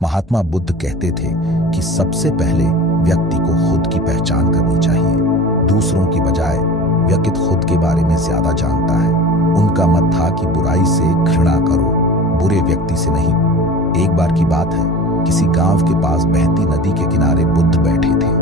महात्मा बुद्ध कहते थे कि सबसे पहले व्यक्ति को खुद की पहचान करनी चाहिए। दूसरों की बजाय व्यक्ति खुद के बारे में ज्यादा जानता है। उनका मत था कि बुराई से घृणा करो, बुरे व्यक्ति से नहीं। एक बार की बात है, किसी गांव के पास बहती नदी के किनारे बुद्ध बैठे थे।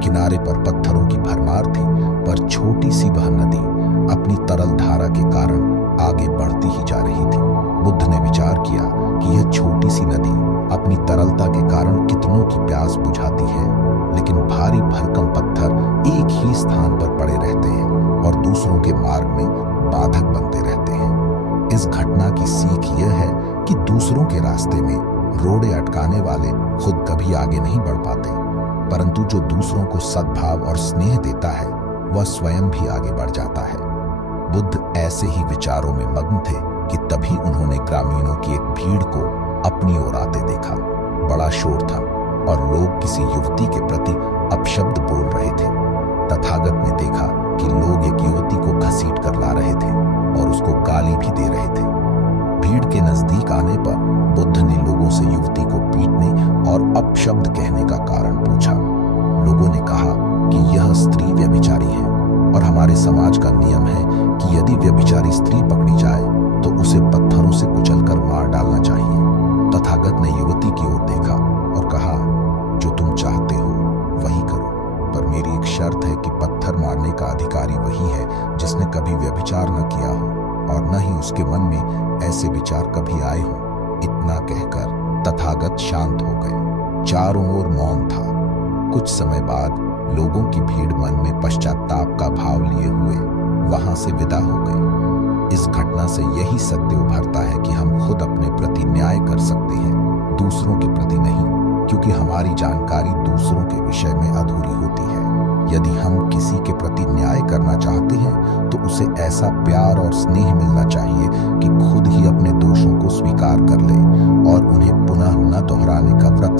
किनारे पर पत्थरों की भरमार थी, पर छोटी सी वह नदी अपनी तरल धारा के कारण आगे बढ़ती ही जा रही थी। बुद्ध ने विचार किया कि यह छोटी सी नदी अपनी तरलता के कारण कितनों की प्यास बुझाती है, लेकिन भारी भरकम पत्थर एक ही स्थान पर पड़े रहते हैं और दूसरों के मार्ग में बाधक बनते रहते हैं। इस घटना की सीख यह है कि दूसरों के रास्ते में रोड़े अटकाने वाले खुद कभी आगे नहीं बढ़ पाते, परंतु जो दूसरों को सद्भाव और स्नेह देता है वह स्वयं भी आगे बढ़ जाता है। बुद्ध ऐसे ही विचारों में मग्न थे कि तभी उन्होंने ग्रामीणों की एक भीड़ को अपनी ओर आते देखा। बड़ा शोर था और लोग किसी युवती के प्रति अपशब्द बोल रहे थे। तथागत ने देखा कि लोग एक युवती को घसीट कर ला रहे थे और उसको गाली भी दे रहे थे। भीड़ के नजदीक आने पर बुद्ध ने लोगों से युवती को पीटने और अपशब्द कहने का कारण पूछा। लोगों ने कहा कि यह स्त्री व्यभिचारी है और हमारे समाज का नियम है कि यदि व्यभिचारी स्त्री पकड़ी जाए तो उसे पत्थरों से कुचलकर मार डालना चाहिए। तथागत ने युवती की ओर देखा और कहा, जो तुम चाहते हो वही करो, पर मेरी एक शर्त है कि पत्थर मारने का अधिकारी वही है जिसने कभी व्यभिचार न किया हो और न ही उसके मन में ऐसे विचार कभी आए हों। इतना कहकर तथागत शांत हो गए। चारों ओर मौन था। कुछ समय बाद लोगों की भीड़ मन में पश्चाताप का भाव लिए हुए वहां से विदा हो गई। इस घटना से यही सत्य उभरता है कि हम खुद अपने प्रति न्याय कर सकते हैं, दूसरों के प्रति नहीं, क्योंकि हमारी जानकारी दूसरों के विषय में अधूरी होती है। यदि हम किसी के प्रति न्याय करना चाहते हैं तो उसे ऐसा प्यार और स्नेह मिलना चाहिए कि खुद ही अपने दोषों को स्वीकार कर ले और उन्हें पुनः न दोहराने का व्रत